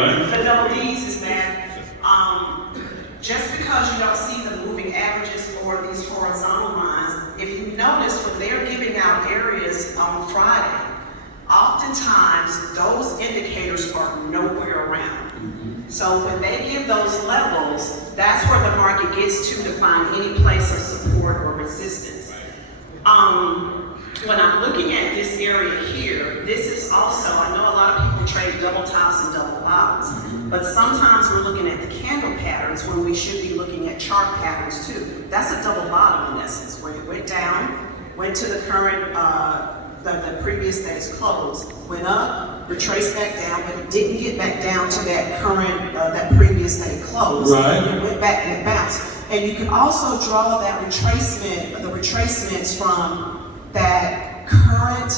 right. The double D's is that just because you don't see the moving averages or these horizontal lines, if you notice when they're giving out areas on Friday, oftentimes those indicators are nowhere around. So when they give those levels, that's where the market gets to find any place of support or resistance. When I'm looking at this area here, this is also, I know a lot of people trade double tops and double bottoms, but sometimes we're looking at the candle patterns when we should be looking at chart patterns too. That's a double bottom in essence, where it went down, went to the current, the previous day's close, went up, retraced back down, but it didn't get back down to that current, that previous day close. Right. It went back and it bounced. And you can also draw that retracement, the retracements from that current,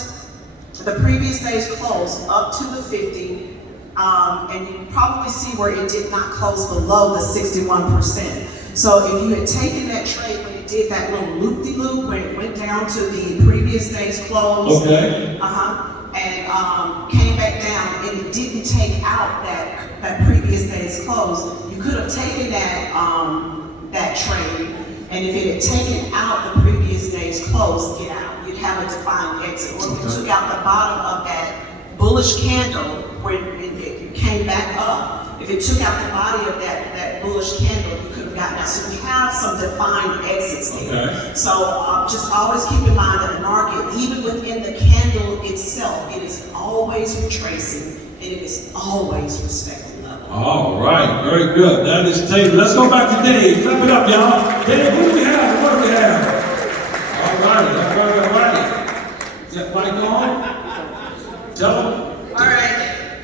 the previous day's close up to the 50, and you can probably see where it did not close below the 61%. So if you had taken that trade when it did that little loop-de-loop, when it went down to the previous day's close, Okay. and came back down, and it didn't take out that previous day's close, you could have taken that trade, and if it had taken out the previous day's close, get out. You'd have a defined exit. Or if you took out the bottom of that bullish candle when it came back up, if it took out the body of that bullish candle, you could have gotten out. So we have some defined exits there. Okay. So just always keep in mind that the market, even within the candle itself, it is always retracing and it is always respecting level. All right, very good. That is Taylor. Let's go back to Dave. Clap it up, y'all. Dave, who do we have? What do we have? All right, all right, all right. Is that mic on? Tell them. All right.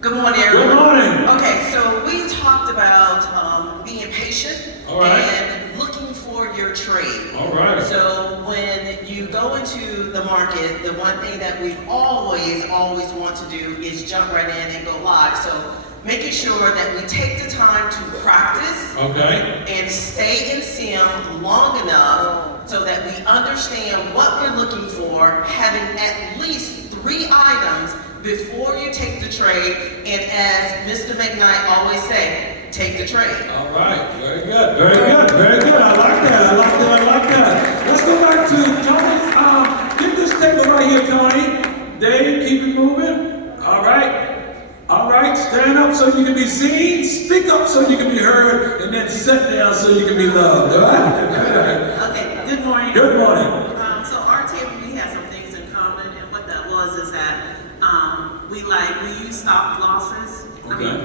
Good morning, everyone. Good morning. Okay, so we talked about being patient All right. and looking for your trade. All right. So when you go into the market, the one thing that we always want to do is jump right in and go live. So making sure that we take the time to practice Okay. and stay in sim long enough so that we understand what we're looking for, having at least 3 items before you take the trade, and as Mr. McKnight always say, take the trade. All right. Very good. Very good. Very good. I like that. I like that. I like that. Let's go back to Tony. Get this table right here, Tony. Dave, keep it moving. All right. All right. Stand up so you can be seen. Speak up so you can be heard. And then sit down so you can be loved. All right? Okay, good morning. Good morning. So our team, we have some things in common, and what that was is that we use stop losses,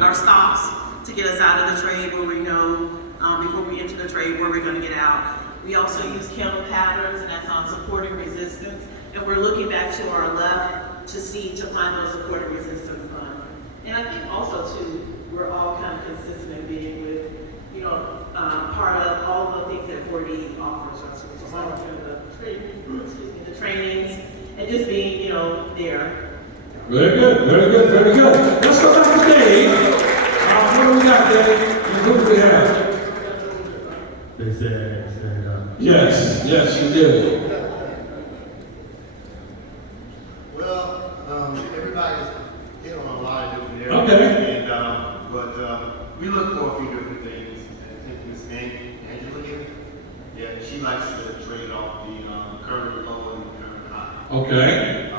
our stops, to get us out of the trade where we know before we enter the trade where we're going to get out. We also use candle patterns, and that's on support and resistance, and we're looking back to our left to find those support and resistance. And I think also too, we're all kind of consistent in being with, part of all the things that 4D offers us, which is like the trainings, and just being, there. Very good. Very good. Very good. Let's go back to Dave. What do we got, Dave? And who do we have? They said, Yes. Yes, you did. Well, everybody's hit on a lot of different areas. Okay. But we look for a few different things. I think Miss Angela here, yeah, she likes to trade off the current low and the current high. Okay.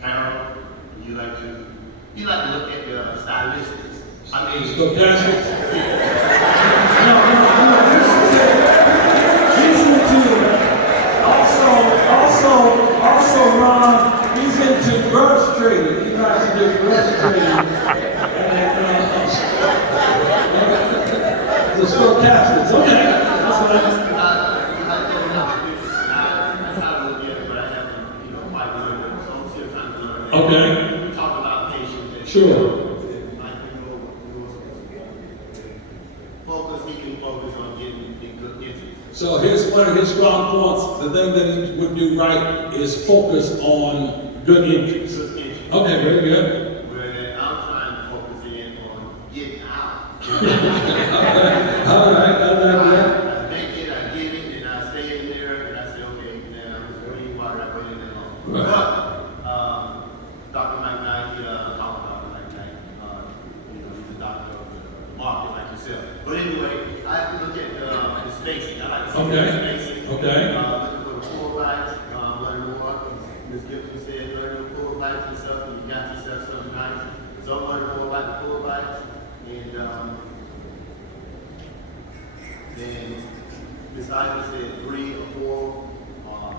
Harold, you like to look at the stylistics. I mean, Stochastics? Also, Ron, he's into brush trading. He likes to do brush trading. The stochastics. Okay. That's what I Okay. we talk about patience. Sure. Focus, he can focus on getting good entries. So here's one of his strong points. The thing that he would do right is focus on good entries. Good entries. Okay, very good. Where I'm trying to focus in on getting out. All right, I like that. I make it, I get it, and I stay in there, and I say, okay, now I'm going to water, I put in that long. Right. But, Dr. McKnight But anyway, I have to look at the spacing. I like to see Okay. the spacing. Okay. Looking for the full lights, learning more. Ms. Gibson said, learning the full lights and stuff, and you got yourself something nice. So I'm learning more about the full lights. And then Ms. Ivy said 3 or 4,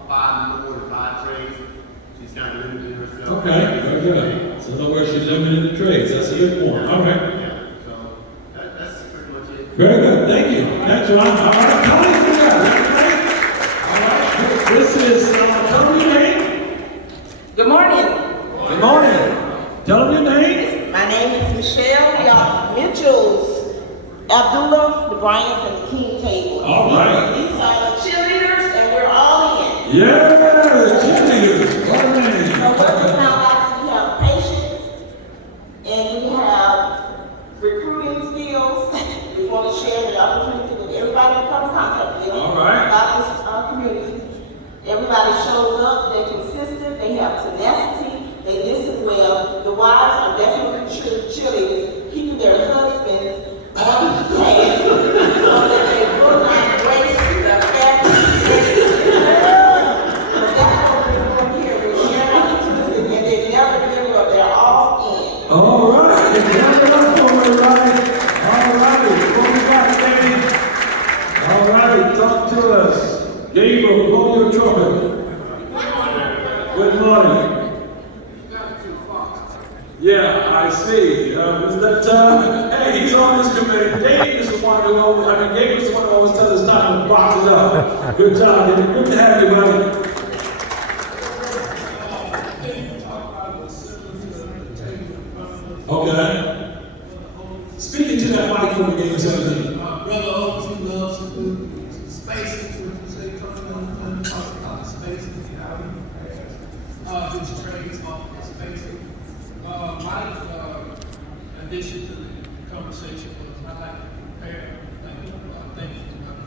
5 more than 5 trades. She's kind of limited herself. Okay, very good. So in other words, she's limited the trades. That's a good point. All right. Yeah, so that's pretty much it. Very good. Thank you. That's right. All right. Tony, you got it. All right. This is Tony name. Good morning. Good morning. Tell them your name. My name is Michelle. We are Mitchells, Abdullah, the Bryants, and the King table. All right. These are the cheerleaders, and we're all in. Yeah, cheerleaders. What a name. So what we found out is we have patience, and we have recruiting skills. We want to share the opportunity with everybody that comes in contact with us. All right. About this community. Everybody shows up, they're consistent, they have tenacity, they listen well. The wives are definitely cheerleaders, keeping their husbands on the pace so that they will not waste the family. But that's what we're doing here. We're sharing opportunity and they never give up. They're all in. All right. Give it up for everybody. All right. What we got, Danny? All right. Talk to us. Gabriel, blow your trumpet. Good morning. Yeah, I see. Hey, he's on this committee. Dave is the one who always, Dave is the one who always tells us time to box it up. Good job, Dave. Good to have you, buddy. Okay. Speaking to that mic for me, Game 17. Brother Oakley loves to do spacing, say, talk about spacing, his trades off of spacing. My addition to the conversation was I like to prepare. I think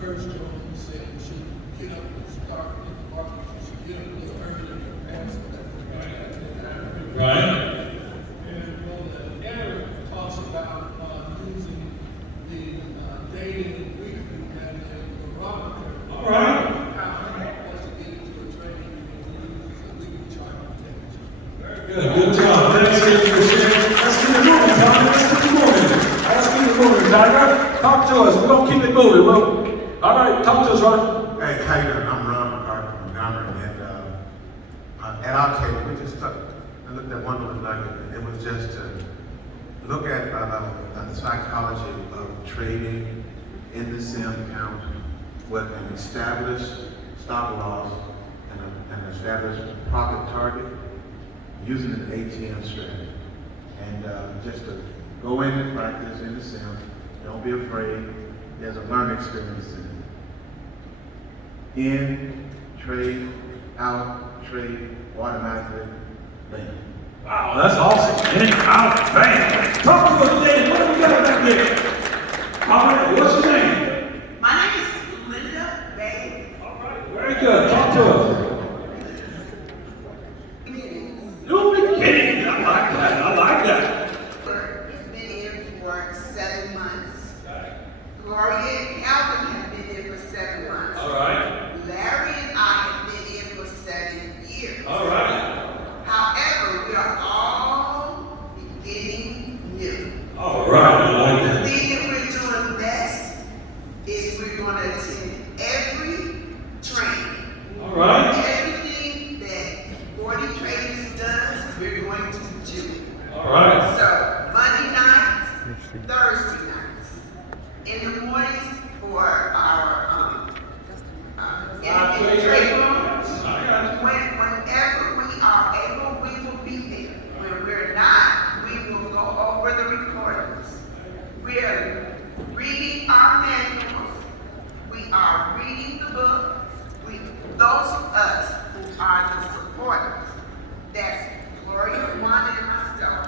first Joe said we should get up and start in the market. We should get up a little earlier and prepare so that we can Right. And Eric talks about using the daily and weekly and the barometer. All right. That's to get into a training and use a weekly chart. Good job. Thanks for sharing. Let's keep it moving, Tommy. Let's keep it moving. Let's keep it moving, Tiger. Talk to us. We're going to keep it moving. All right, talk to us, Ron. Hey, how you doing? I'm Ron McCarthy from Montgomery, and at our table, we just took and looked at one little nugget, and it was just to look at the psychology of trading in the sim account with an established stop loss and an established profit target using an ATM strategy. And just to go in and practice in the sim, don't be afraid. There's a learning experience in it. In, trade, out, trade, automatically, bam. Wow, that's awesome. In, out, bang. Talk to us, Dave. What do we got back there? All right, what's your name? My name is Linda Bay. All right, very good. Talk to us. New beginning. I like that. I like that. Has been in for 7 months. Gloria and Calvin have been in for 7 months. All right. Larry and I have been in for 7 years. All right. However, we are all beginning new. All right. I like The that. thing that we're doing best is we're going to attend every training. All right. Everything that 40 Tradings does, we're going to do. All right. So, Monday nights, Thursday nights, in the mornings for our in the trade room. Whenever we are able, we will be there. When we're not, we will go over the recordings. We're reading our manuals. We are reading the book. Those of us who are the supporters, that's Gloria, Wanda, and myself,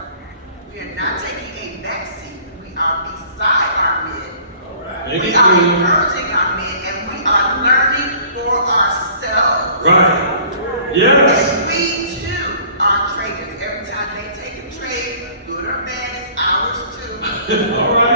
we are not taking a back seat. We are beside our men. We are encouraging our men, and we are learning for ourselves. Right. Yes. And we too are traders. Every time they take a trade, good or bad, it's ours too. All right.